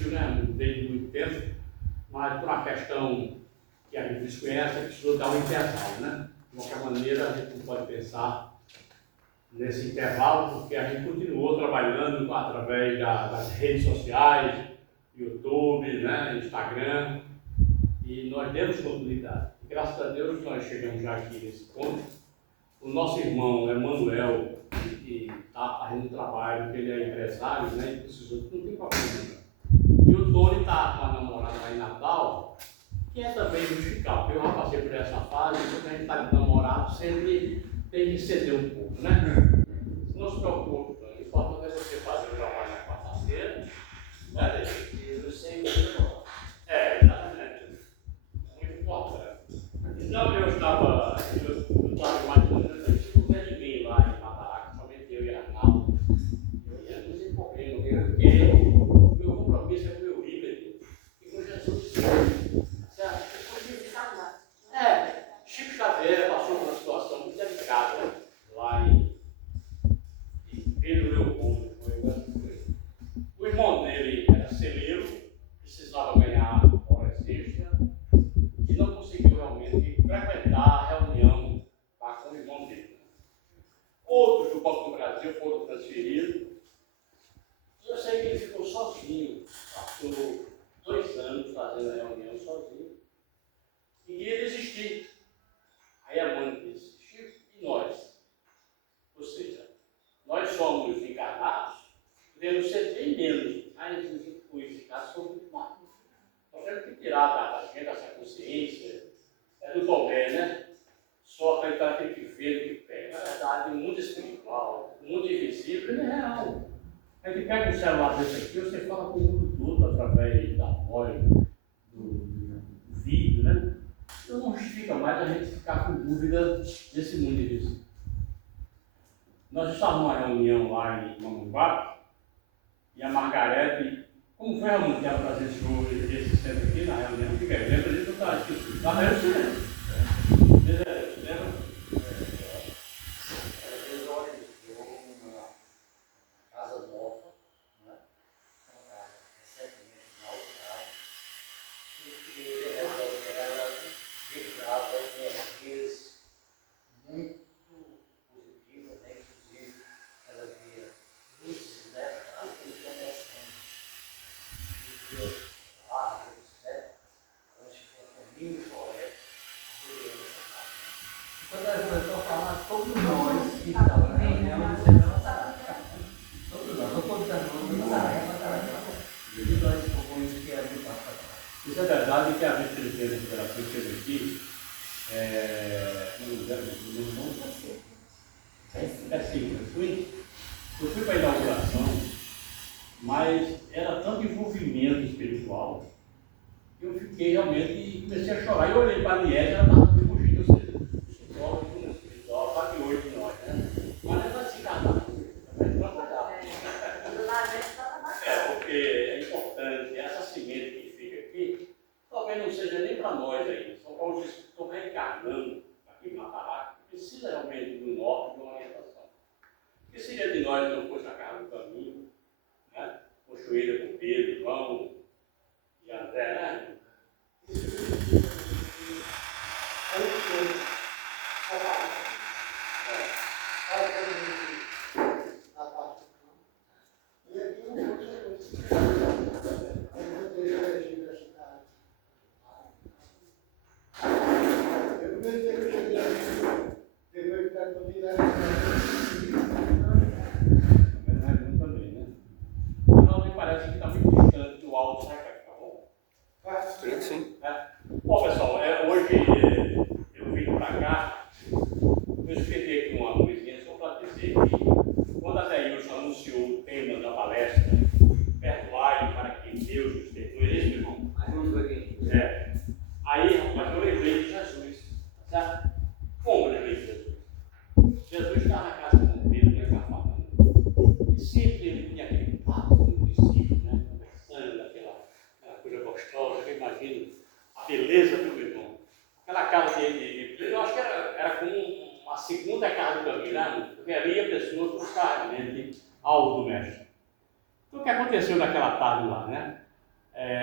existiu, né, desde muito tempo, mas por uma questão que a gente desconhece, precisou dar um intervalo, né? De qualquer maneira, a gente não pode pensar nesse intervalo, porque a gente continuou trabalhando através das redes sociais, YouTube, né, Instagram, e nós demos continuidade. Graças a Deus, nós chegamos já aqui nesse ponto. O nosso irmão Emanuel, que está fazendo um trabalho, que ele é empresário, né, e precisou, não tem problema. E o Tony está com a namorada lá em Natal, que é também justificável, porque eu já passei por essa fase, quando a gente está de namorado, sempre tem que ceder um pouco, né? Não se preocupe, Tony. O importante é você fazer o trabalho na quarta-feira, né? E você exatamente. Muito importante. Então eu estava imaginando, se não de mim lá em Mataraca, somente eu e a Arnaldo, eu ia nos empolguei, porque o meu compromisso é com o meu líder e com Jesus. Certo? Chico Xavier passou por uma situação muito delicada lá em Pedro Leopoldo. O irmão dele era celeiro, precisava ganhar horas extras e não conseguiu realmente frequentar a reunião lá com o irmão dele. Outros do Banco do Brasil foram transferidos e eu sei que ele ficou sozinho, passou 2 anos fazendo a reunião sozinho e ia desistir. Aí a mãe disse, Chico, e nós? Ou seja, nós somos encarnados, podemos ser bem menos, mas os encarnados são muito mais. Nós temos que tirar da gente essa consciência, do Tomé, né? Só acreditar aquele que vê, que pega. Na verdade, o mundo espiritual, o mundo invisível, ele é real. A gente pega um celular desse aqui, você fala com o mundo todo através da voz, do vídeo, né? Então não justifica mais a gente ficar com dúvida desse mundo invisível. Nós estávamos numa reunião lá em Mamanguape, e a Margarete, como foi a reunião que ela presenciou esse centro aqui na reunião? Fica aí, lembra disso? Eu estava esquecido. Lá eu se lembra. Lembra? Eles organizou uma casa nova, né? Recentemente inaugurada, e que ela vibrava energias muito positivas, né? Inclusive ela via luzes, né? Incandescentes, via árvores, né? Como se fosse um mini floresta. Quando ela começou a falar, todos nós que estavam na reunião, todos nós, não contando o nome, e nós propomos que é de passar. Isso é verdade que a gente fez a recuperação que teve aqui, eu fui para a inauguração, mas era tanto envolvimento espiritual, que eu fiquei realmente e comecei a chorar. Eu olhei para a Niede, ela estava me fugindo, ou seja, o espiritual está de olho de nós, né? Mas ela se casar, também não trabalhar. Porque é importante, essa semente que fica aqui, talvez não seja nem para nós ainda, são para os que estão reencarnando aqui em Mataraca, que precisa realmente do norte de uma orientação. O que seria de nós não fosse a casa do caminho, né? Construída por Pedro, João e André, né? Parece que está muito distante do alto, né, tá bom? Sim. Bom, pessoal, hoje eu vim para cá, eu escrevi aqui uma coisinha só para dizer que quando a Deilson anunciou o tema da palestra, perdoai para que Deus nos perdoe, isso, meu irmão? Aí, rapaz, eu lembrei de Jesus, certo? Como eu lembrei de Jesus? Jesus estava na casa com Pedro e Cafarnaum, e sempre ele tinha aquele papo com os discípulos, né? Conversando, aquela coisa gostosa, eu imagino a beleza do meu irmão. Aquela casa eu acho que era como uma segunda casa do caminho, né? Porque ali a pessoa buscava realmente algo do mestre. Então o que aconteceu naquela tarde lá, né?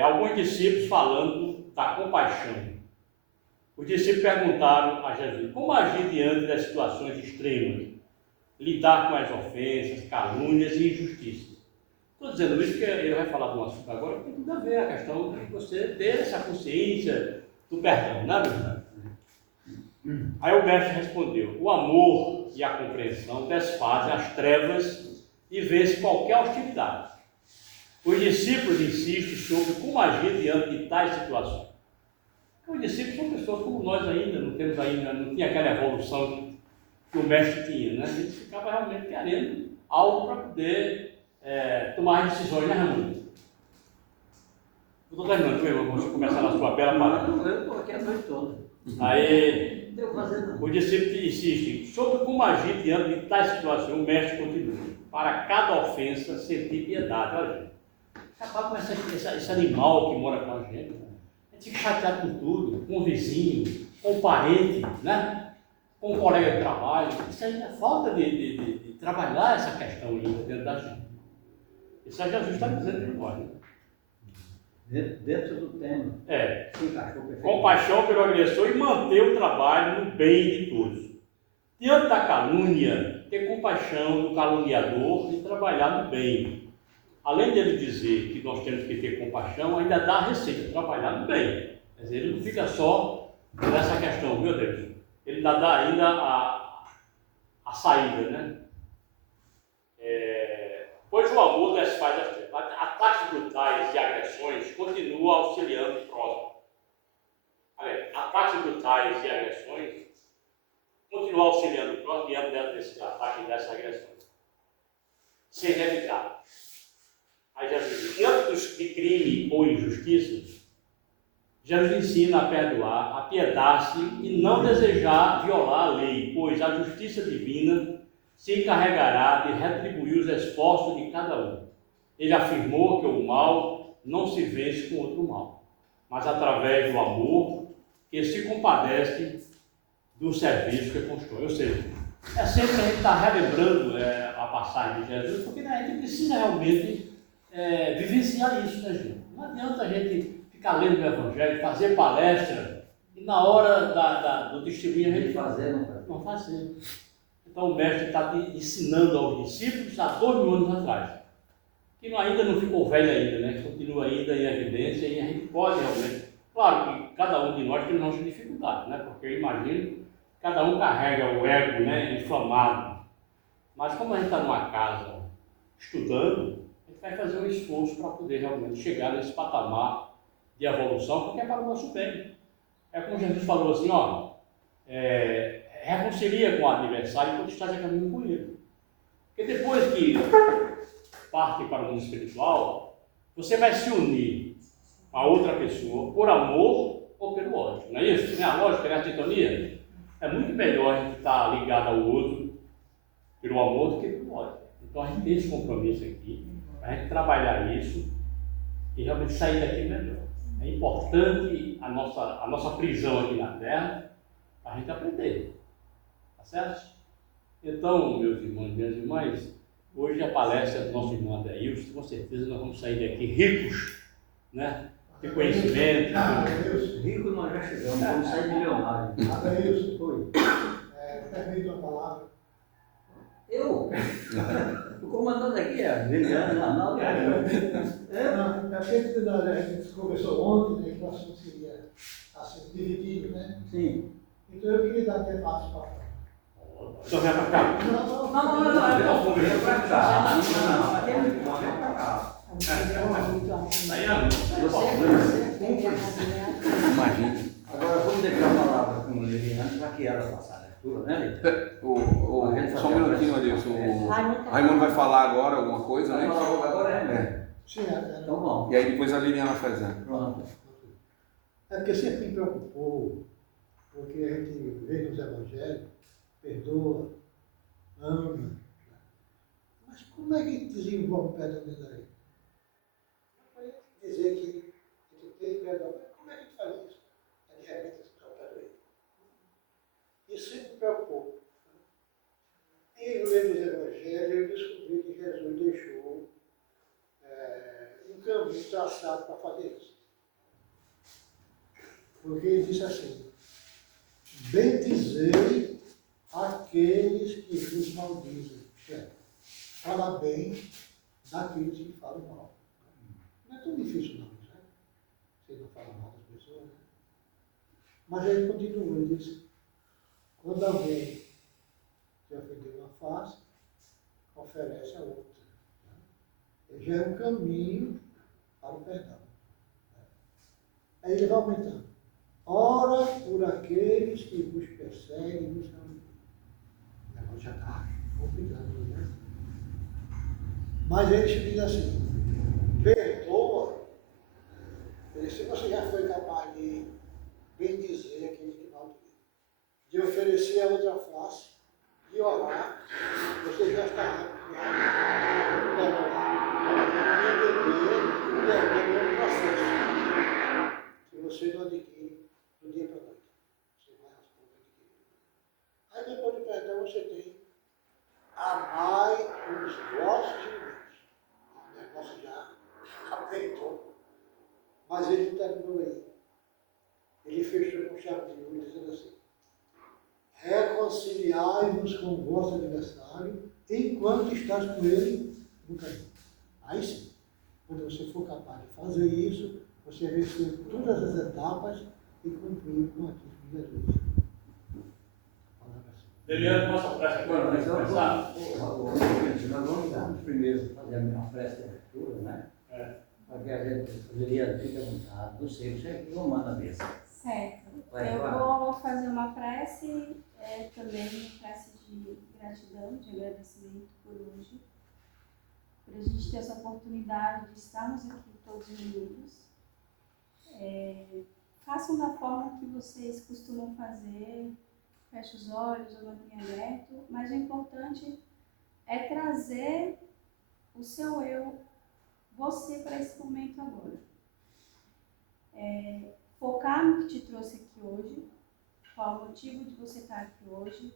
alguns discípulos falando da compaixão. Os discípulos perguntaram a Jesus como agir diante das situações extremas, lidar com as ofensas, calúnias e injustiças. Estou dizendo isso porque ele vai falar de um assunto agora que tem tudo a ver a questão de você ter essa consciência do perdão, não é verdade? Aí o mestre respondeu: o amor e a compreensão desfazem as trevas e vence qualquer hostilidade. Os discípulos insistem sobre como agir diante de tais situações. Os discípulos são pessoas como nós ainda, não tinha aquela evolução que o mestre tinha, né? A gente ficava realmente querendo algo para poder tomar decisões, né, Ramon? Eu estou terminando, meu irmão, você começar na sua bela palavra. Não, eu estou aqui a noite toda. Aí, Não deu fazer nada. os discípulos insistem sobre como agir diante de tais situações. O mestre continua: para cada ofensa, sentir piedade. Olha, gente, acabar com esse animal que mora com a gente. A gente fica chateado com tudo, com o vizinho, com o parente, né? Com o colega de trabalho. Isso aí é falta de trabalhar essa questão ainda dentro da gente. Isso aí Jesus está dizendo para nós, né? Dentro do tema. Se encaixou perfeito. Compaixão pelo agressor e manter o trabalho no bem de todos. Diante da calúnia, ter compaixão do caluniador e trabalhar no bem. Além dele dizer que nós temos que ter compaixão, ainda dá a receita, trabalhar no bem. Quer dizer, ele não fica só nessa questão, meu Deus. Ele dá ainda a saída, né? Pois o amor desfaz as trevas. Ataques brutais e agressões continuam auxiliando o próximo. Ataques brutais e agressões continuam auxiliando o próximo diante desses ataques e dessas agressões. Sem revidar. Aí Jesus diz: diante de crime ou injustiça, Jesus ensina a perdoar, a piedar-se e não desejar violar a lei, pois a justiça divina se encarregará de retribuir os esforços de cada um. Ele afirmou que o mal não se vence com outro mal, mas através do amor que se compadece do serviço que constrói. Ou seja, é sempre a gente estar relembrando a passagem de Jesus, porque a gente precisa realmente vivenciar isso, né, gente? Não adianta a gente ficar lendo o Evangelho, fazer palestra, e na hora do testemunho a gente não fazer. Então o mestre está ensinando aos discípulos há 2000 anos atrás, que ainda não ficou velho ainda, né? Continua ainda em evidência e a gente pode realmente, claro que cada um de nós tem nossas dificuldades, né? Porque eu imagino, cada um carrega o ego, né, inflamado, mas como a gente está numa casa estudando, a gente vai fazer um esforço para poder realmente chegar nesse patamar de evolução, porque é para o nosso bem. É como Jesus falou assim, ó, reconcilia com o adversário enquanto estás a caminho com ele. Porque depois que parte para o mundo espiritual, você vai se unir a outra pessoa por amor ou pelo ódio. Não é isso? Não é a lógica, não é a sintonia? É muito melhor a gente estar ligado ao outro pelo amor do que pelo ódio. Então a gente tem esse compromisso aqui, a gente trabalhar isso e realmente sair daqui melhor. É importante a nossa prisão aqui na Terra, a gente aprender. Tá certo? Então, meus irmãos e minhas irmãs, hoje a palestra do nosso irmão Adeilson, com certeza nós vamos sair daqui ricos, né? De conhecimento. Rico nós já chegamos, vamos sair milionário. Adeilson, permite uma palavra. Eu? O comandante aqui é Liliane, Arnaldo. Não, a gente conversou ontem, né, que o assunto seria assim, dividido, né? Sim. Então eu queria dar até passo para cá. Então vem para cá. Não, vem para cá. Não, aqui é muito bom, vem para cá. Imagina. Agora vamos deixar a palavra com a Liliane para que ela faça a leitura, né, Liliane? Só um minutinho, Adilson. O Raimundo vai falar agora alguma coisa, né? Vai falar agora, né? Sim, Então vamos. E aí depois a Liliana faz a. Pronto. é porque sempre me preocupou, porque a gente vê nos evangelhos, perdoa, ama. Mas como é que desenvolve o perdão dentro da gente? Dizer que a gente tem perdão, mas como é que a gente faz isso? Aí de repente eu perdoei. Isso sempre me preocupou. E lendo os evangelhos, eu descobri que Jesus deixou um caminho traçado para fazer isso. Porque ele disse assim: bendizei aqueles que vos maldizem. Fala bem daqueles que falam mal. Não é tão difícil não, né? Você não fala mal das pessoas, né? Mas ele continuou, ele disse: quando alguém te ofendeu uma face, oferece a outra. Né? Já é um caminho para o perdão. Né? Aí ele vai aumentando. Ora por aqueles que vos perseguem e vos caluniam. O negócio já está complicado, né? Mas ele diz assim: perdoa. Se você já foi capaz de bendizer aquele que maldizem, de oferecer a outra face, de orar, você já está apto a perdoar. E entender que o perdão é um processo. Se você não adquire do dia para a noite, você vai aos poucos adquirir. Aí depois do perdão você tem amai os vossos inimigos. O negócio já apertou. Mas ele não terminou aí. Ele fechou com chave de ouro, dizendo assim: reconciliai-vos com o vosso adversário enquanto estás com ele no caminho. Aí sim, quando você for capaz de fazer isso, você venceu todas as etapas e cumpriu com aquilo que Jesus falava assim. Deliano, posso pressa aqui? Agora, mas Começar? nós vamos primeiro fazer a prece de abertura, né? Para que a gente poderia ficar à vontade. Não sei, você não manda mesmo. Certo. Vai, Eu vai. vou fazer uma prece, também uma prece de gratidão, de agradecimento por hoje, por a gente ter essa oportunidade de estarmos aqui todos unidos. Façam da forma que vocês costumam fazer, feche os olhos ou mantenha aberto, mas o importante é trazer o seu eu, você, para esse momento agora. Focar no que te trouxe aqui hoje, qual o motivo de você estar aqui hoje,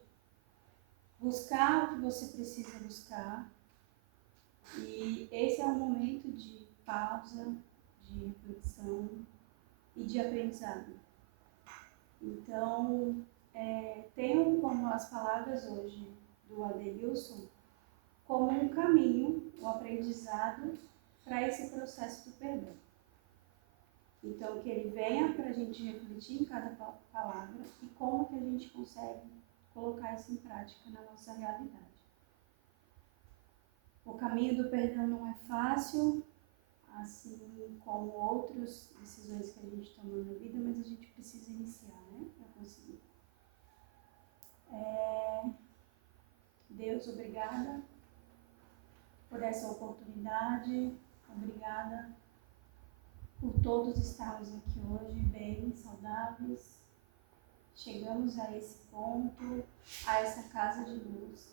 buscar o que você precisa buscar, e esse é um momento de pausa, de reflexão e de aprendizado. Então, tenham como as palavras hoje do Adeilson como um caminho, um aprendizado para esse processo do perdão. Então, que ele venha para a gente refletir em cada palavra e como que a gente consegue colocar isso em prática na nossa realidade. O caminho do perdão não é fácil, assim como outras decisões que a gente toma na vida, mas a gente precisa iniciar, né, para conseguir. Deus, obrigada por essa oportunidade, obrigada por todos estarmos aqui hoje bem, saudáveis. Chegamos a esse ponto, a essa casa de luz.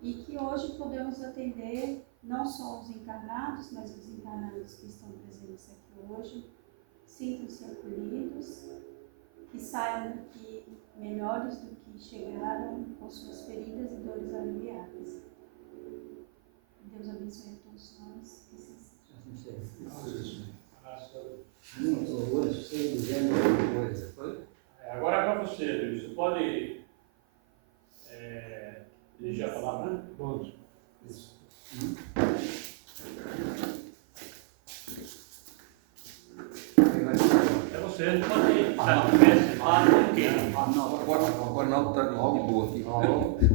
E que hoje podemos atender não só os encarnados, mas os encarnados que estão presentes aqui hoje. Sintam-se acolhidos, que saiam daqui melhores do que chegaram, com suas feridas e dores aliviadas. Deus abençoe a todos nós. Que Assim seja. Nossa. Hoje você dizendo alguma coisa, foi? Agora é para você, Luiz. Você pode dirigir a palavra, né? Todos. Isso. Quem vai falar? É você, não pode dar de pé, você fala com quem? O Arnaldo está de boa aqui.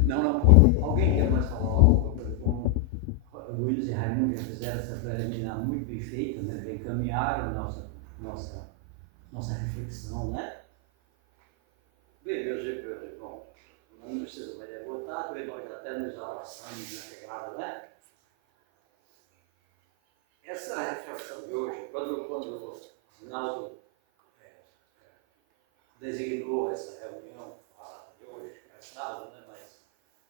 Não, pode. Alguém quer mais falar algo? O Luiz e Raimundo já fizeram essa preliminar muito bem feita, né? Bem encaminharam nossa reflexão, né? Bem, meus irmãos, não precisa mais devotar, nós até nos abraçamos na pegada, né? Essa reflexão de hoje, quando o Rinaldo designou essa reunião de hoje, é sábado, né? Mas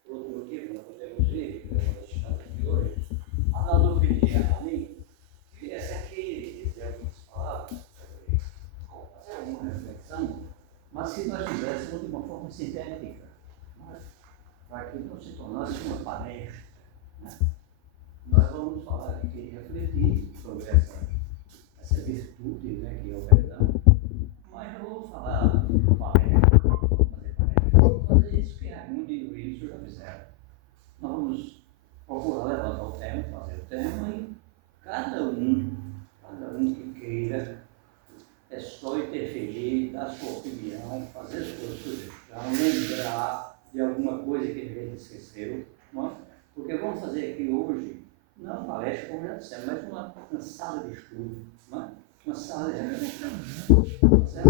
por outro motivo não podemos ir, que eu vou deixar aqui hoje. Rinaldo pedia a mim que viesse aqui dizer algumas palavras, fazer uma reflexão, mas que nós fizéssemos de uma forma sintética, para que não se tornasse uma palestra, né? Nós vamos falar aqui, refletir sobre essa virtude, né, que é o perdão. Mas eu vou falar do palestra, vou fazer palestra. Vou fazer isso que Raimundo e o Wilson já fizeram. Nós vamos procurar levantar o tema, fazer o tema, e cada um que queira, é só interferir, dar sua opinião, fazer sua sugestão, lembrar de alguma coisa que ele esqueceu. Não é? Porque vamos fazer aqui hoje, não uma palestra, como já dissemos, mas uma sala de estudo, não é? Uma sala de reflexão. Certo?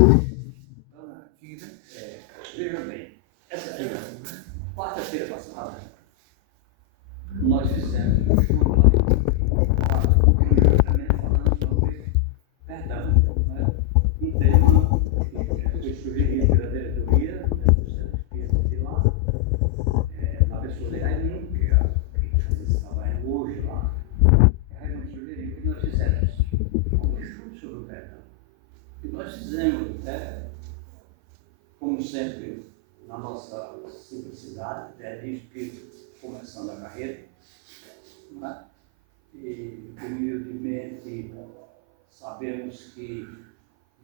Então, veja bem, essa quarta-feira passada, nós fizemos um estudo lá justamente falando sobre perdão, né? Um tema que foi sugerido pela diretoria do Centro Espírita de lá, na pessoa de Raimundo, que estava hoje lá. Raimundo sugeriu que nós fizéssemos um estudo sobre o perdão. E nós fizemos, como sempre, na nossa simplicidade, de espírito começando a carreira, né? E humildemente sabemos que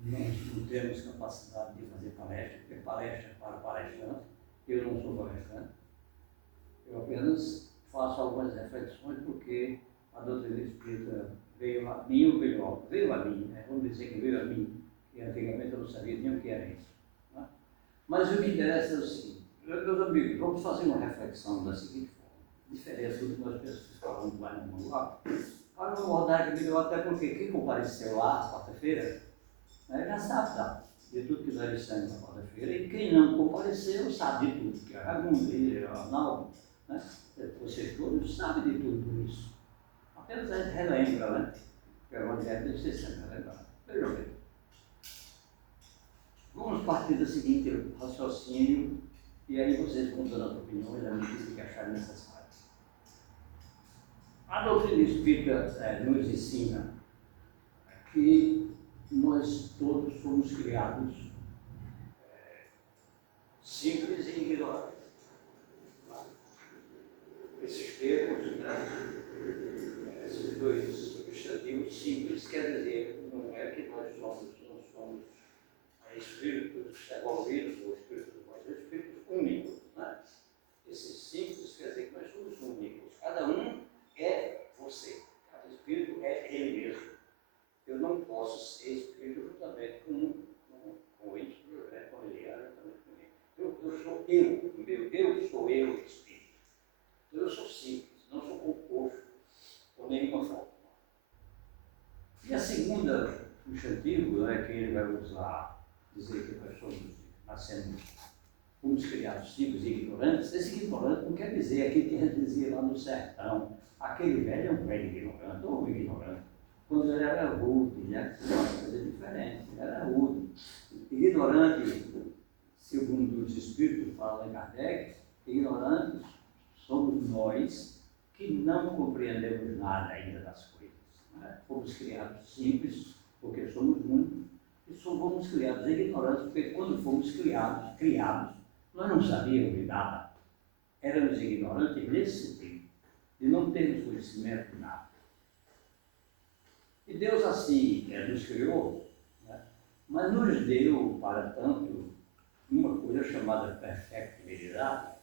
nós não temos capacidade de fazer palestra, porque palestra é para palestrante. Eu não sou palestrante, eu apenas faço algumas reflexões porque a doutrina espírita veio a mim, né? Vamos dizer que veio a mim, e antigamente eu não sabia nem o que era isso. Né? Mas o que interessa é o seguinte, meus amigos, vamos fazer uma reflexão da seguinte forma, diferença do que nós falamos lá no mundo lá. Para uma abordagem que deu até porque quem compareceu lá, quarta-feira, já sabe de tudo que nós dissemos na quarta-feira, e quem não compareceu sabe de tudo, que é Raimundo, o Arnaldo, né? Vocês todos sabem de tudo isso. Apenas a gente relembra, né? Que é o Evangelho deve ser sempre relembrado. Veja bem. Vamos partir do seguinte raciocínio, e aí vocês vão dando as opiniões à medida que acharem necessário. A doutrina espírita nos ensina que nós todos fomos criados simples e ignorantes. Esses termos, esses dois substantivos simples, quer dizer, não é que nós não somos espíritos evoluídos ou espíritos bons, são espíritos únicos. Né? Esses simples quer dizer que nós somos únicos. Cada um é você. Cada espírito é ele mesmo. Eu não posso ser espírito juntamente com isso, com Eliana, juntamente com ele. Eu sou eu sou eu, espírito. Eu sou simples, não sou composto por nenhuma forma. E a segunda substantivo, que ele vai usar, dizer que nós fomos criados simples e ignorantes, esse ignorante não quer dizer aquilo que a gente dizia lá no sertão, aquele velho é um velho ignorante, ou um ignorante. Quando ele era rude, né? Uma coisa diferente, ele era rude. Ignorante, segundo os espíritos, fala em Kardec, ignorantes somos nós que não compreendemos nada ainda das coisas. Né? Fomos criados simples, porque somos únicos, e fomos criados ignorantes, porque quando fomos criados, nós não sabíamos de nada. Éramos ignorantes nesse sentido, de não termos conhecimento de nada. E Deus assim nos criou, né? Mas nos deu, para tanto, uma coisa chamada perfectibilidade,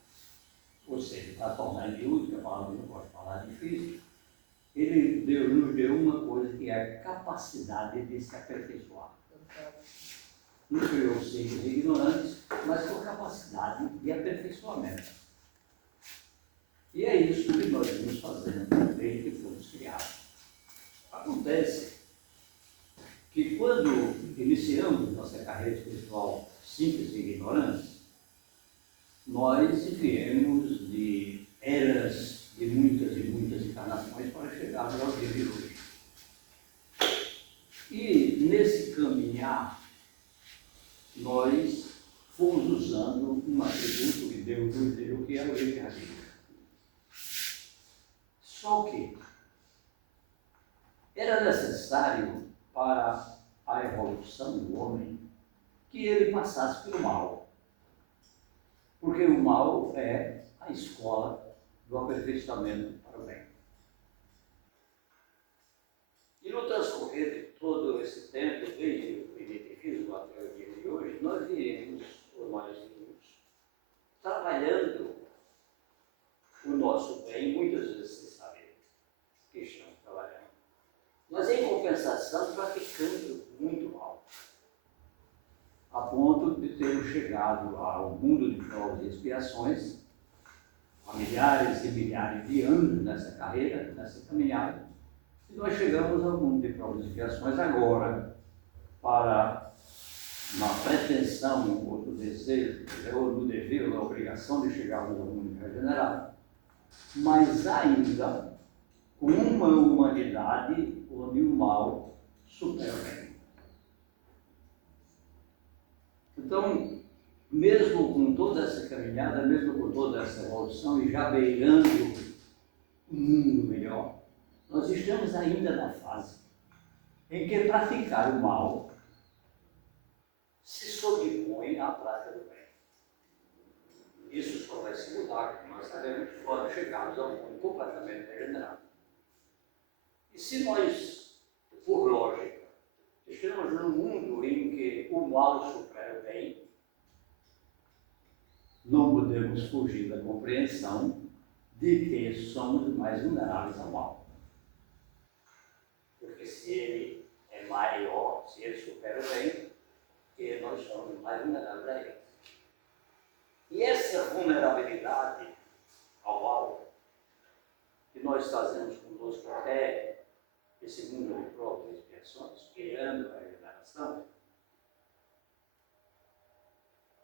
ou seja, para tornar em miúdo, que a palavra não pode falar difícil, Deus nos deu uma coisa que é a capacidade de se aperfeiçoar. Nos criou seres ignorantes, mas com capacidade de aperfeiçoamento. E é isso que nós vamos fazendo desde que fomos criados. Acontece que quando iniciamos nossa carreira espiritual simples e ignorantes, nós viemos de eras de muitas e muitas encarnações para chegarmos ao dia de hoje. E nesse caminhar, nós fomos usando um atributo que Deus nos deu, que é o livre-arbítrio. Só que era necessário para a evolução do homem que ele passasse pelo mal. Porque o mal é a escola do aperfeiçoamento para o bem. E no transcorrer de todo esse tempo, geração praticando muito mal, a ponto de termos chegado ao mundo de provas e expiações, há milhares e milhares de anos nessa carreira, nessa caminhada, e nós chegamos ao mundo de provas e expiações agora, para uma pretensão, um outro desejo, ou no dever, ou na obrigação de chegarmos ao mundo regenerado, mas ainda com uma humanidade onde o mal supera o bem. Então, mesmo com toda essa caminhada, mesmo com toda essa evolução e já beirando um mundo melhor, nós estamos ainda na fase em que praticar o mal se sobrepõe à prática do bem. Isso só vai se mudar, como nós sabemos, quando chegarmos a um mundo completamente regenerado. E se nós, por lógica, estamos num mundo em que o mal supera o bem, não podemos fugir da compreensão de que somos mais vulneráveis ao mal. Porque se ele é maior, se ele supera o bem, que nós somos mais vulneráveis a ele. E essa vulnerabilidade ao mal, que nós trazemos conosco até esse mundo de provas e expiações, criando a regeneração,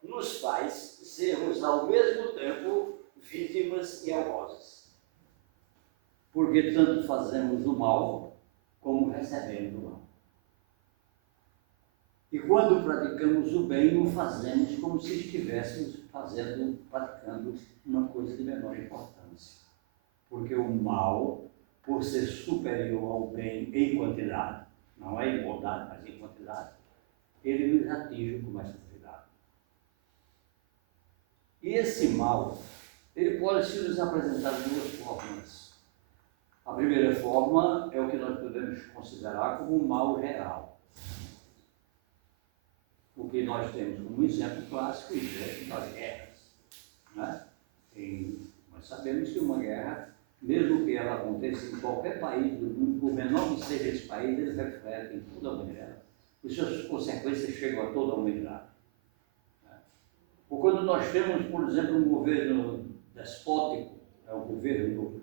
nos faz sermos ao mesmo tempo vítimas e algozes. Porque tanto fazemos o mal, como recebemos o mal. E quando praticamos o bem, o fazemos como se estivéssemos praticando uma coisa de menor importância. Porque o mal, por ser superior ao bem em quantidade, não é em igualdade, mas em quantidade, ele nos atinge com mais facilidade. E esse mal, ele pode se nos apresentar de duas formas. A primeira forma é o que nós podemos considerar como um mal geral. O que nós temos como exemplo clássico das guerras. Né? Nós sabemos que uma guerra, mesmo que ela aconteça em qualquer país do mundo, por menor que seja esse país, ele reflete em toda a humanidade. E suas consequências chegam a toda a humanidade. Né? Ou quando nós temos, por exemplo, um governo despótico, é um governo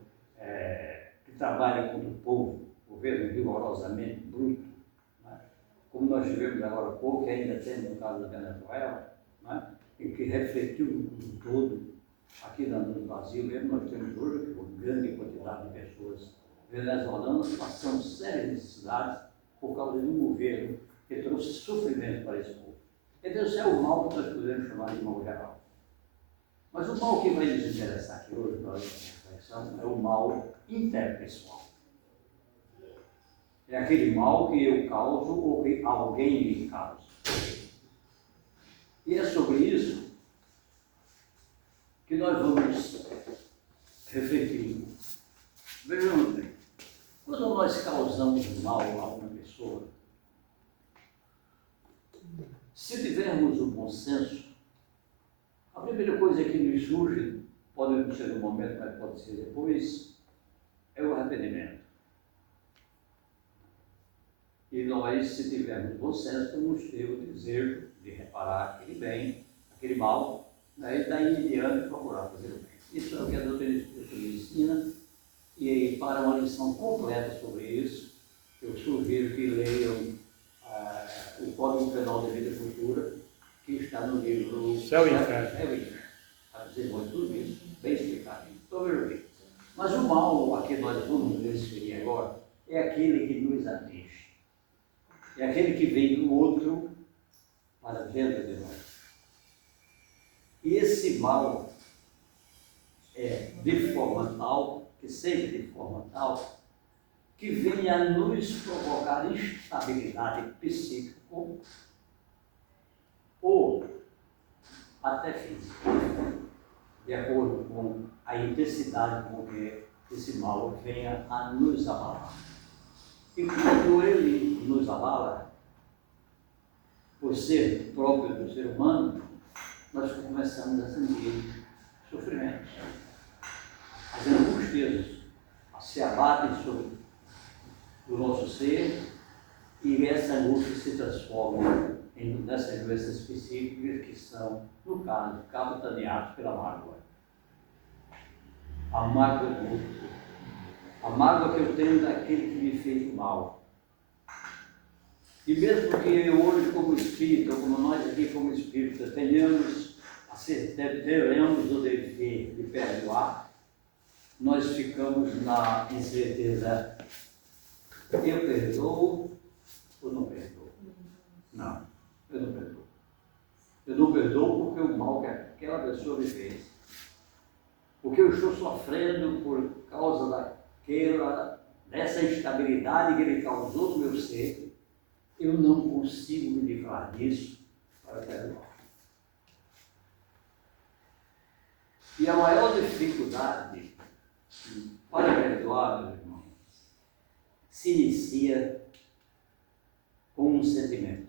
que trabalha contra o povo, um governo rigorosamente bruto, como nós tivemos agora há pouco, e ainda temos no caso da Venezuela, né, em que refletiu no mundo todo, aqui no Brasil mesmo, nós temos hoje uma grande quantidade de pessoas venezuelanas passando sérias necessidades por causa de um governo que trouxe sofrimento para esse povo. Então, esse é o mal que nós podemos chamar de mal geral. Mas o mal que vai nos interessar aqui hoje, para a reflexão, é o mal interpessoal. É aquele mal que eu causo ou que alguém me causa. E é sobre isso que nós vamos refletir. Vejam bem, quando nós causamos mal a uma pessoa, se tivermos o bom senso, a primeira coisa que nos surge, pode não ser no momento, mas pode ser depois, é o arrependimento. E nós, se tivermos bom senso, vamos ter o desejo de reparar aquele bem, aquele mal, né, e daí em diante procurar fazer o bem. Isso é o que a doutrina espírita nos ensina, e para uma lição completa sobre isso, eu sugiro que leiam o Código Penal da Vida Futura, que está no livro Céu e Inferno. Céu e Inferno. Está dizendo tudo isso, bem explicado. Então, veja bem. Mas o mal a que nós vamos nos referir agora é aquele que nos atinge. É aquele que vem do outro para dentro de nós. E esse mal é de forma tal, que seja de forma tal, que venha a nos provocar instabilidade psíquica ou até física, de acordo com a intensidade com que esse mal venha a nos abalar. E quando ele nos abala, por ser próprio do ser humano, nós começamos a sentir sofrimentos. As angústias se abatem sobre o nosso ser essa angústia se transforma nessas doenças específicas que são, no caso, capitaneadas pela mágoa. A mágoa do outro. A mágoa que eu tenho daquele que me fez mal. E mesmo que eu hoje, como espírita, ou como nós aqui como espíritas, tenhamos o dever de perdoar, nós ficamos na incerteza: eu perdoo ou não perdoo? Não, eu não perdoo. Eu não perdoo porque o mal que aquela pessoa me fez, porque eu estou sofrendo por causa dessa instabilidade que ele causou no meu ser, eu não consigo me livrar disso para perdoar. E a maior dificuldade para perdoar, meus irmãos, se inicia com um sentimento.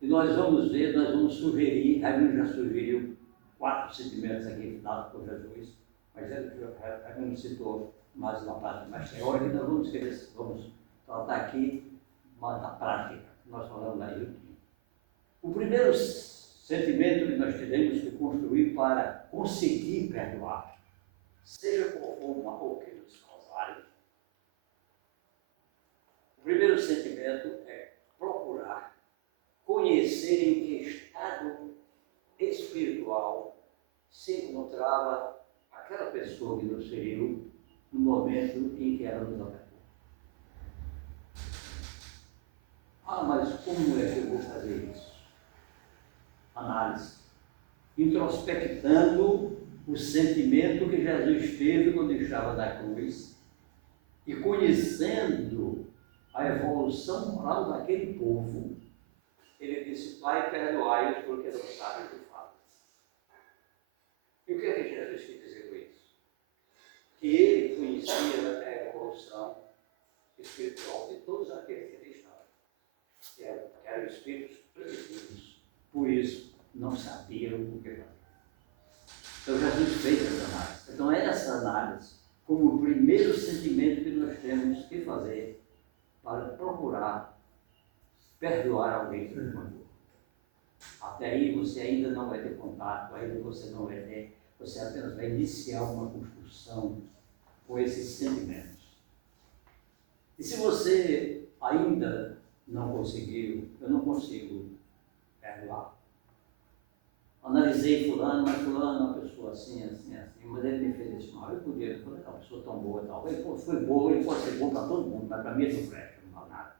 E nós vamos ver, nós vamos sugerir, Raimundo já sugeriu 4 sentimentos aqui dados por Jesus, mas Raimundo citou mais uma parte mais teórica, e nós vamos tratar aqui da prática, nós falamos aí. O primeiro sentimento que nós teremos que construir para conseguir perdoar, seja qual for o mal que nos causarem, o primeiro sentimento é procurar conhecer em que estado espiritual se encontrava aquela pessoa que nos feriu no momento em que ela nos atacou. Ah, mas como é que eu vou fazer isso? Análise. Introspectando o sentimento que Jesus teve quando estava na cruz e conhecendo a evolução moral daquele povo, ele disse: Pai, perdoai-os porque não sabem o que fazem. E o que é que Jesus quis dizer com isso? Que ele conhecia a evolução espiritual de todos aqueles que ali estavam, que eram espíritos primitivos, por isso não sabiam o que fazer. Então Jesus fez essa análise. Então essa análise, como o primeiro sentimento que nós temos que fazer para procurar perdoar alguém que nos mandou. Até aí você ainda não vai ter contato, ainda você não vai ter, você apenas vai iniciar uma construção com esses sentimentos. E se você ainda não conseguiu, eu não consigo perdoar. Analisei fulano, mas fulano é uma pessoa assim, assim, assim, mas ele me fez esse mal. Eu podia, eu falei, uma pessoa tão boa e tal. Ele foi boa, ele pode ser bom para todo mundo, mas para mim ele não presta, não vale nada.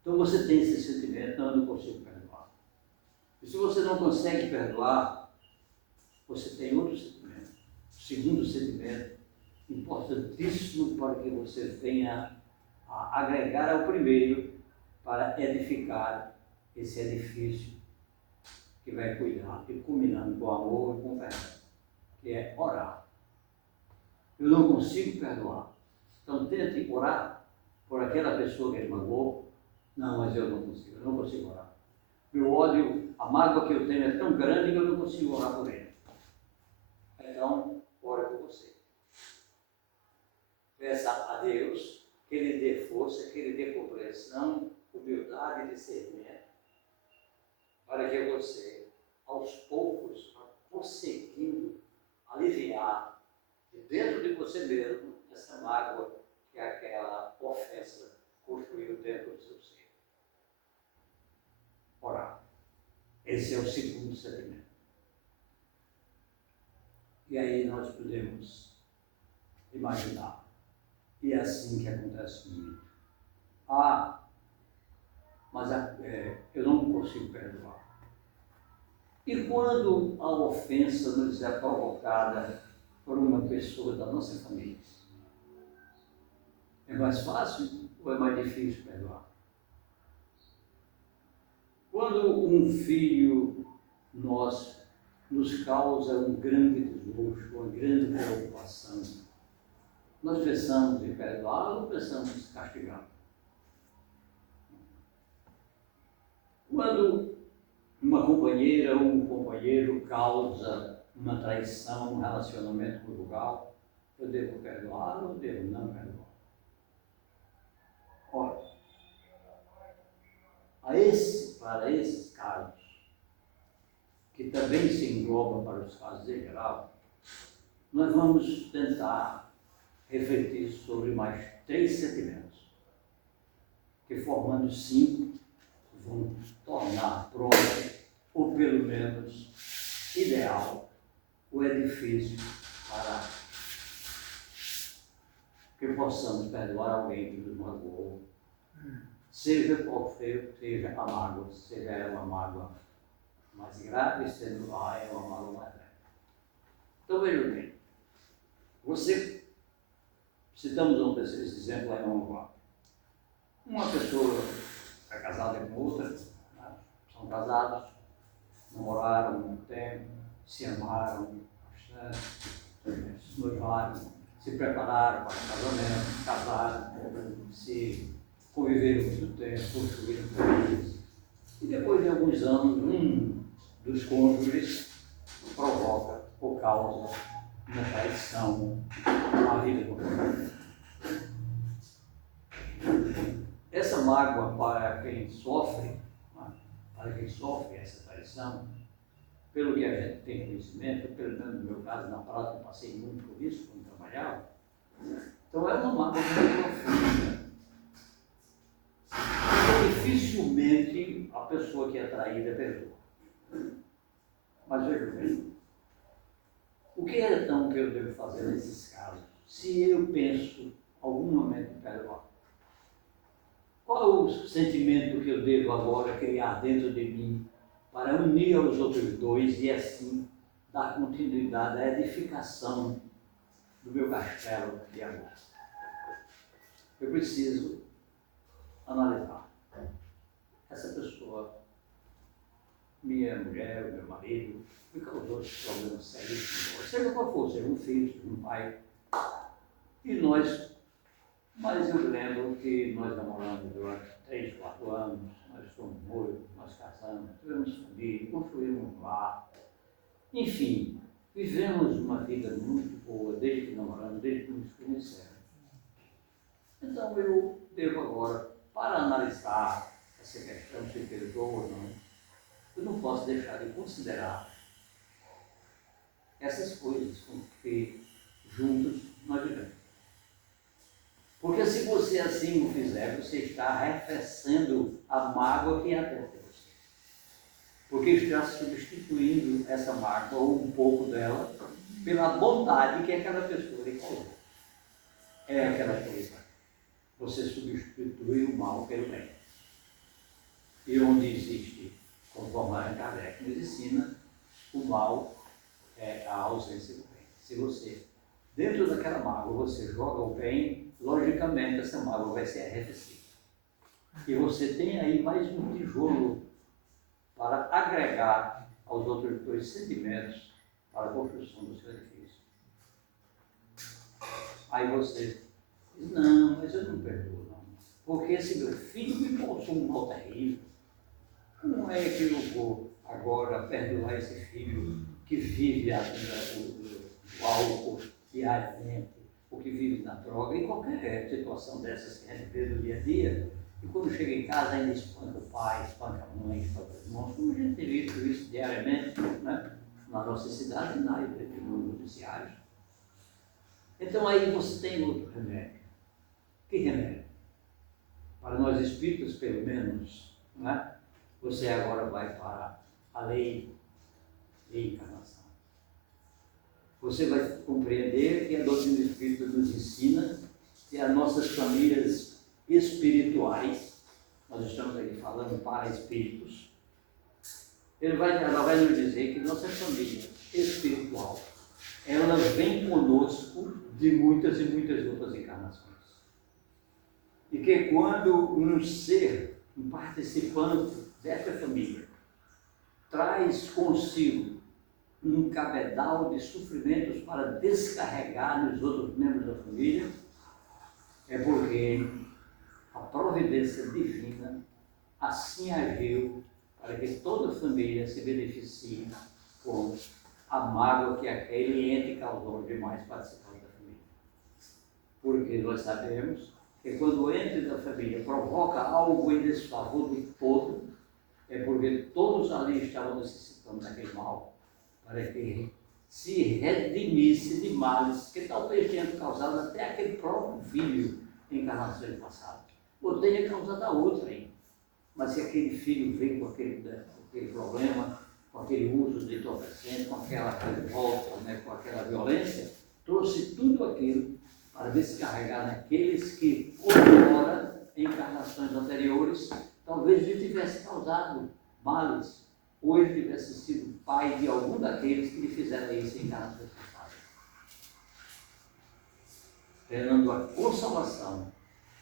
Então você tem esse sentimento: não, eu não consigo perdoar. E se você não consegue perdoar, você tem outro sentimento. O segundo sentimento, importantíssimo para que você venha a agregar ao primeiro, para edificar esse edifício que vai cuidar, e culminando com amor e com perdão, que é orar. Eu não consigo perdoar. Então tente orar por aquela pessoa que ele magoou. Não, mas eu não consigo orar. Meu ódio, a mágoa que eu tenho é tão grande que eu não consigo orar por ele. Então, ora por você. Peça a Deus que Ele dê força, que Ele dê compreensão, humildade e discernimento, para que você, aos poucos, conseguindo aliviar de dentro de você mesmo essa mágoa que aquela ofensa construiu dentro do seu ser. Orar. Esse é o segundo sentimento. E aí nós podemos imaginar. E é assim que acontece comigo. Mas eu não consigo perdoar. E quando a ofensa nos é provocada por uma pessoa da nossa família? É mais fácil ou é mais difícil perdoar? Quando um filho nosso nos causa um grande desgosto, uma grande preocupação, nós pensamos em perdoá-lo ou pensamos em castigá-lo? Quando uma companheira ou um companheiro causa uma traição no relacionamento conjugal, eu devo perdoá-lo ou devo não perdoá-lo? Ora, para esses casos, que também se englobam para os casos em geral, nós vamos tentar refletir sobre mais 3 sentimentos, que formando 5, vão tornar pronto, ou pelo menos ideal, o edifício para que possamos perdoar alguém que nos magoou, seja qual seja a mágoa, seja ela uma mágoa mais grave, seja uma mágoa mais leve. Então veja bem, citamos esse exemplo aí no Uruguai. Uma pessoa é casada com outra, né? São casados, namoraram muito tempo, se amaram bastante, se noivaram, se prepararam para o casamento, casaram, se conviveram muito tempo, construíram famílias. E depois de alguns anos, um dos cônjuges provoca ou causa uma traição na vida do outro. Essa mágoa para quem sofre essa traição, pelo que a gente tem conhecimento, pelo menos no meu caso, na prática, eu passei muito por isso quando trabalhava. Então é uma mágoa muito profunda. Dificilmente a pessoa que é traída perdoa. Mas veja bem, o que é então que eu devo fazer nesses casos? Se eu penso algum momento em perdoar, qual é o sentimento que eu devo agora criar dentro de mim para unir aos outros dois e assim dar continuidade à edificação do meu castelo de amor? Eu preciso analisar. Essa pessoa, minha mulher, meu marido, me causou problemas sérios, seja qual for, seja um filho, seja um pai. Mas eu lembro que nós namoramos durante 3, 4 anos, nós fomos noivos, nós casamos, tivemos família, construímos um lar. Enfim, vivemos uma vida muito boa desde que namoramos, desde que nos conhecemos. Então eu devo agora, para analisar essa questão, se perdoa ou não, eu não posso deixar de considerar essas coisas com que juntos nós vivemos. Porque se você assim o fizer, você está arrefecendo a mágoa que há dentro de você. Porque está substituindo essa mágoa, ou um pouco dela, pela bondade que aquela pessoa lhe causou. É aquela coisa. Você substitui o mal pelo bem. E onde existe, conforme a Kardec nos ensina, o mal é a ausência do bem. Se você, dentro daquela mágoa, você joga o bem, logicamente essa mágoa vai ser arrefecida. E você tem aí mais um tijolo para agregar aos outros 2 sentimentos para a construção do seu edifício. Aí você diz, não, mas eu não perdoo, não. Porque esse meu filho me causou um mal terrível. Como é que eu vou agora perdoar esse filho que vive o álcool diariamente, ou que vive na droga, em qualquer situação dessas que a gente vê no dia a dia, e quando chega em casa ainda espanca o pai, espanca a mãe, espanca os irmãos, como a gente tem visto isso diariamente, né? Na nossa cidade e nos noticiários. Então aí você tem outro remédio. Que remédio? Para nós espíritas, pelo menos, né? Você agora vai para a lei de encarnação. Você vai compreender que a doutrina espírita nos ensina que as nossas famílias espirituais, nós estamos aqui falando para espíritos, ela vai nos dizer que nossa família espiritual, ela vem conosco de muitas e muitas outras encarnações. E que quando um ser, um participante dessa família, traz consigo um cabedal de sofrimentos para descarregar nos outros membros da família, é porque a providência divina assim agiu para que toda a família se beneficie com a mágoa que aquele ente causou aos demais participantes da família. Porque nós sabemos que quando o ente da família provoca algo em desfavor de todo, é porque todos ali estavam necessitando daquele mal, para que se redimisse de males que talvez tenha causado até aquele próprio filho em encarnações passadas, ou tenha causado a outra ainda. Mas se aquele filho veio com aquele problema, com aquele uso de entorpecente, com aquela revolta, né, com aquela violência, trouxe tudo aquilo para descarregar naqueles que, outrora, em encarnações anteriores, talvez lhe tivesse causado males, ou ele tivesse sido pai de algum daqueles que lhe fizeram isso em encarnações passadas. Tendo a consolação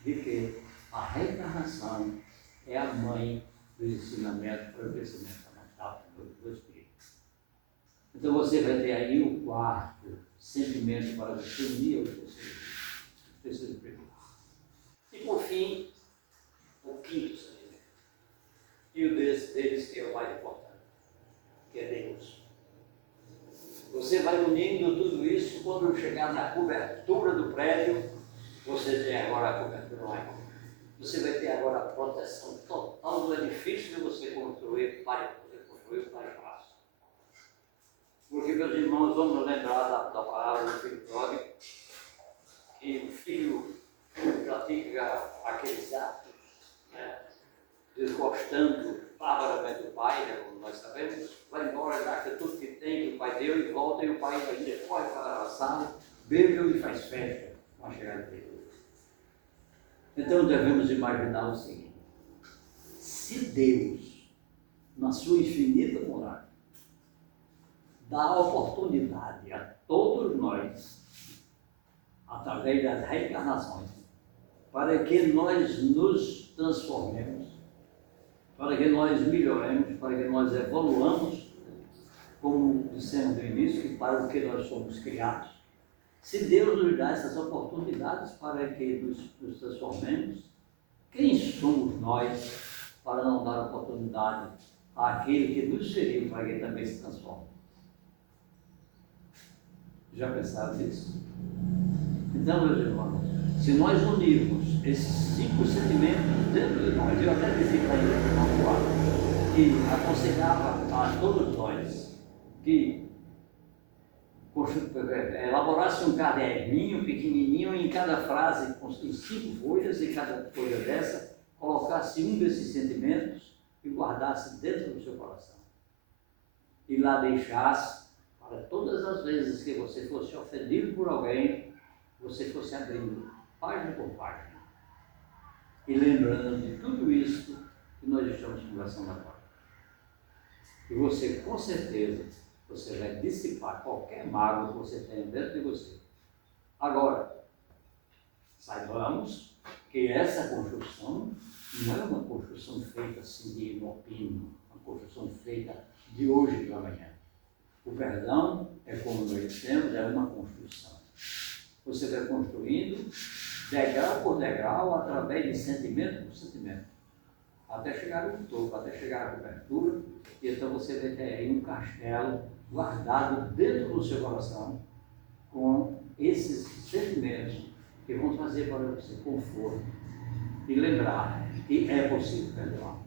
de que a reencarnação é a mãe do ensinamento para o crescimento do Espírito. Então você vai ter aí o quarto sentimento para você unir aos terceiros primeiro. E por fim, o quinto sentimento. E o deles que é o mais importante, que é Deus. Você vai unindo tudo isso, quando chegar na cobertura do prédio, você tem agora a cobertura maior. Você vai ter agora a proteção total do edifício que você construiu para o passo. Porque, meus irmãos, vamos lembrar da palavra do filho pródigo, que o filho pratica aqueles atos, né, desgostando barbaramente do pai, né, como nós sabemos, vai embora, gasta tudo que tem, que o pai deu, e volta, e o pai corre para a sala, bebe e faz festa com a chegada dele. Então devemos imaginar o seguinte: se Deus, na sua infinita bondade, dá a oportunidade a todos nós, através das reencarnações, para que nós nos transformemos, para que nós melhoremos, para que nós evoluamos, como dissemos no início, que para o que nós somos criados. Se Deus nos dá essas oportunidades para que nos transformemos, quem somos nós para não dar oportunidade àquele que nos feriu para que também se transforme? Já pensaram nisso? Então, meus irmãos, se nós unirmos esses 5 sentimentos dentro de nós, eu até disse para ele que aconselhava a todos nós que elaborasse um caderninho pequenininho, em cada frase, em 5 folhas, e cada folha dessa colocasse um desses sentimentos e guardasse dentro do seu coração. E lá deixasse, para todas as vezes que você fosse ofendido por alguém, você fosse abrindo página por página e lembrando de tudo isso que nós estamos conversando agora. E você, com certeza, você vai dissipar qualquer mágoa que você tenha dentro de você. Agora, saibamos que essa construção não é uma construção feita assim de inopino, uma construção feita de hoje para amanhã. O perdão é, como nós dissemos, é uma construção. Você vai construindo degrau por degrau, através de sentimento por sentimento, até chegar no topo, até chegar à cobertura, e então você vai ter aí um castelo guardado dentro do seu coração, com esses sentimentos que vão trazer para você conforto e lembrar que é possível perdoar.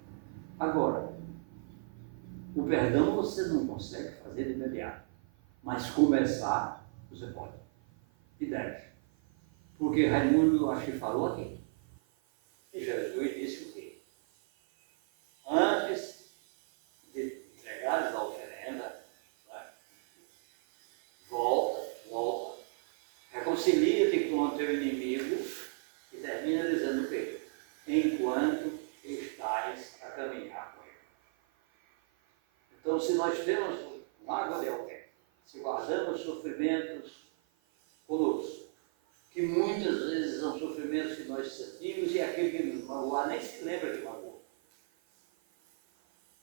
Agora, o perdão você não consegue fazer de imediato, mas começar você pode e deve. Porque Raimundo, acho que falou aqui, e Jesus disse o quê? Antes de entregares a oferenda, volta, reconcilia-te com o teu inimigo, e termina dizendo o quê? Enquanto estais a caminhar com ele. Então, se nós temos mágoa de alguém, se guardamos sofrimentos conosco, que muitas vezes são sofrimentos que nós sentimos e aquele que nos magoar nem se lembra que magoou.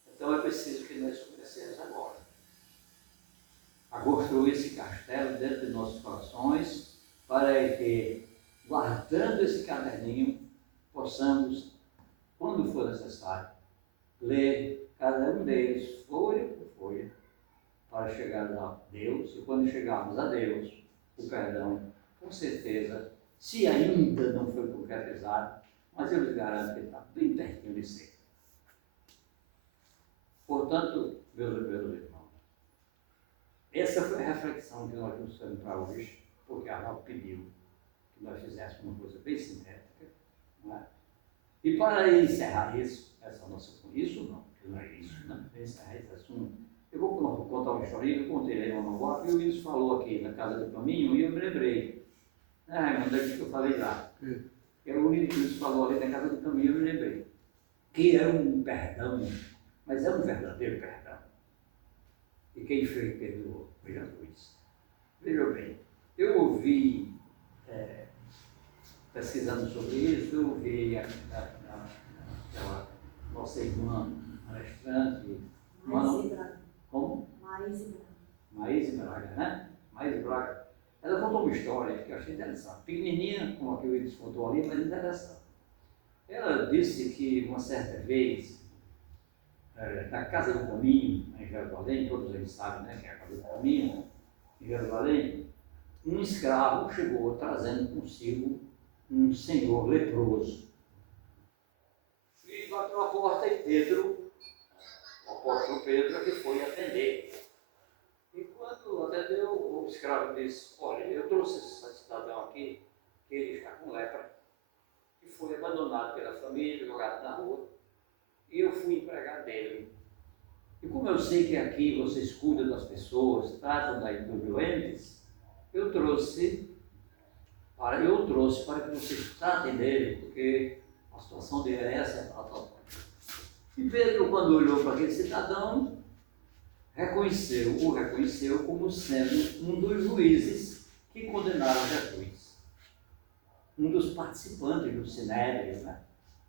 Então é preciso que nós comecemos agora a construir esse castelo dentro de nossos corações, para que, guardando esse caderninho, possamos, quando for necessário, ler cada um deles, folha por folha, para chegar a Deus, e quando chegarmos a Deus, o perdão, com certeza, se ainda não foi concretizado, mas eu lhes garanto que está bem pertinho de ser. Portanto, meus irmãos, essa foi a reflexão que nós trouxemos para hoje, porque a Arnaldo pediu que nós fizéssemos uma coisa bem sintética, não é? E para encerrar essa nossa isso não, que não é isso, né? Para encerrar esse assunto, eu vou contar uma historinha que eu contei aí no Anguá, e o Wilson falou aqui na Casa do Caminho, e eu me lembrei. Mas daqui que eu falei lá. É o Wilson falou ali na Casa do Caminho, eu me lembrei. Que é um perdão, mas é um verdadeiro perdão. E quem fez perdoou foi Jesus. Veja bem, eu ouvi, pesquisando sobre isso, eu ouvi aquela nossa irmã palestrante, como? Maíse Braga, né? Maíse Braga. Ela contou uma história que eu achei interessante, pequenininha, como a que o Willis contou ali, mas interessante. Ela disse que uma certa vez, na Casa do Caminho, em Jerusalém, todos eles sabem, né, que é a Casa do Caminho, em Jerusalém, um escravo chegou trazendo consigo um senhor leproso. E bateu a porta e Pedro, o apóstolo Pedro, que foi atender. E quando atendeu, o escravo disse: olha, eu trouxe esse cidadão aqui, que ele está com lepra, que foi abandonado pela família, jogado na rua, e eu fui empregado dele. E como eu sei que aqui vocês cuidam das pessoas, tratam dos doentes, eu trouxe para que vocês tratem dele, porque a situação dele é essa. E Pedro, quando olhou para aquele cidadão, o reconheceu como sendo um dos juízes que condenaram Jesus. Um dos participantes do Sinédrio, né?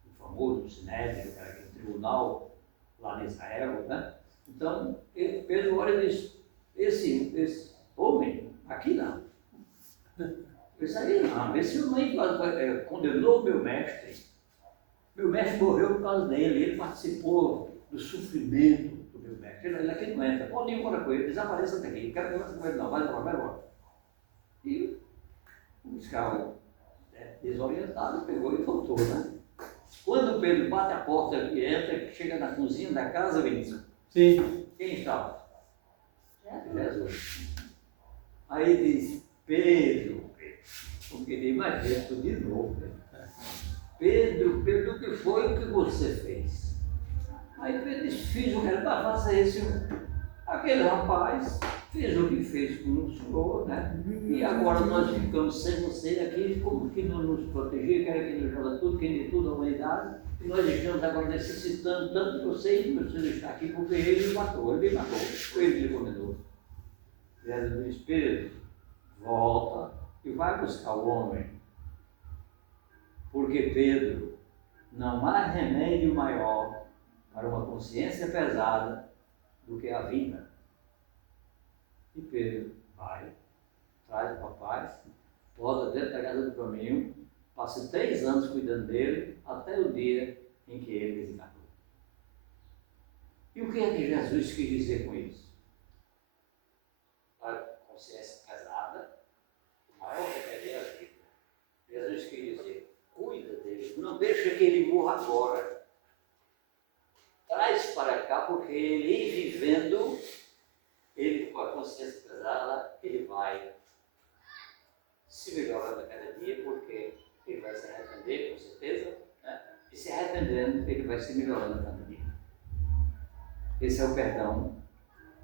O famoso Sinédrio, que era aquele tribunal lá em Israel, né? Então, Pedro olha e diz: esse homem, aqui não. Esse aí não, esse homem condenou meu mestre. Meu mestre morreu por causa dele, ele participou do sofrimento do meu mestre. Ele aqui não entra, pode ir embora com ele, desapareça daqui, não quero conversar com ele não, vai embora. E o escravo, desorientado, pegou e voltou, né? Quando Pedro bate a porta e entra, chega na cozinha da casa, Vinícius. Sim. Quem estava? Jesus. Aí diz: Pedro, porque ele mais dentro de novo. Pedro, o que foi o que você fez? Aí Pedro disse: fiz o que era para fazer isso. Aquele rapaz fez o que fez com o senhor, né? E agora nós ficamos sem você aqui, como que não nos proteger, quer que nos joga tudo, quem de tudo a humanidade, e nós estamos agora necessitando tanto de você e você está aqui porque ele me matou, foi ele que me condenou. Jesus diz: Pedro, volta e vai buscar o homem, porque Pedro, não há remédio maior para uma consciência pesada do que a vida. E Pedro vai, traz o rapaz, posa dentro da Casa do Caminho, passa 3 anos cuidando dele, até o dia em que ele desencarnou. E o que é que Jesus quis dizer com isso? Para consciência pesada, o maior remédio é a vida. Jesus quis dizer: cuida dele, não deixa que ele morra agora. Traz para cá, porque ele vivendo, ele com a consciência pesada, ele vai se melhorando a cada dia, porque ele vai se arrepender, com certeza, né? E se arrependendo, ele vai se melhorando a cada dia. Esse é o perdão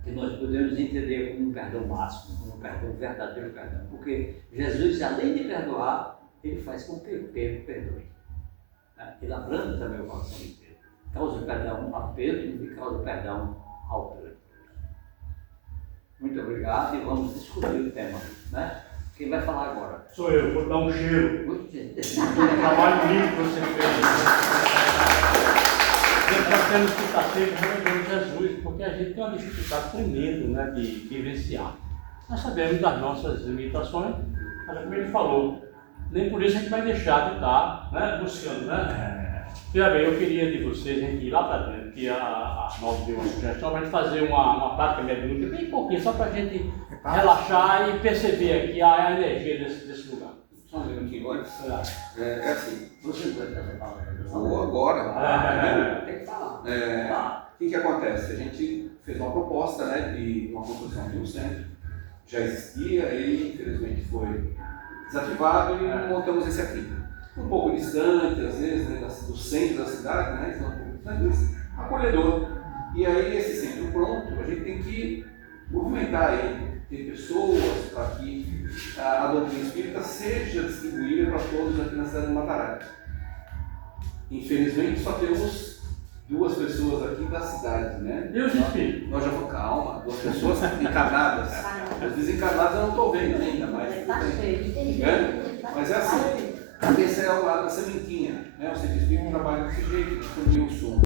que nós podemos entender como um perdão máximo, como um perdão, um verdadeiro perdão, porque Jesus, além de perdoar, ele faz com que Pedro perdoe. Né? Ele abranda também o coração de Pedro. Causa perdão a Pedro e causa perdão ao Pedro. Muito obrigado, e vamos discutir o tema, né? Quem vai falar agora? Sou eu, vou dar um cheiro. O trabalho lindo que você fez. Nós temos que estar sempre relembrando Jesus, porque a gente tem uma dificuldade tremenda, né, de vivenciar. Nós sabemos das nossas limitações, mas como ele falou, nem por isso a gente vai deixar de estar, né, buscando, né? Veja bem, eu queria de vocês a gente ir lá para dentro, que a Nova deu uma sugestão para a gente fazer uma prática mediúnica bem pouquinho, só para a gente relaxar e perceber aqui a energia desse lugar. Só um minutinho antes. Assim, você vai fazer palavra. Vou agora. Tem que falar. que acontece? A gente fez uma proposta, né, de uma construção de um centro, já existia, ele infelizmente foi desativado e montamos esse aqui. Um pouco distante, às vezes, né, do centro da cidade, né, então, um pouco distante, mas acolhedor. E aí, esse centro pronto, a gente tem que movimentar ele, ter pessoas para que a doutrina espírita seja distribuída para todos aqui na cidade de Matará. Infelizmente, só temos 2 pessoas aqui da cidade, né? Deus espírito. Nós já vamos, calma, 2 pessoas encarnadas. Os desencarnados eu não estou vendo ainda, mas tudo bem. Mas é assim, esse é o lado da sementinha, né? O centro espírita trabalha desse jeito, distribuir o som.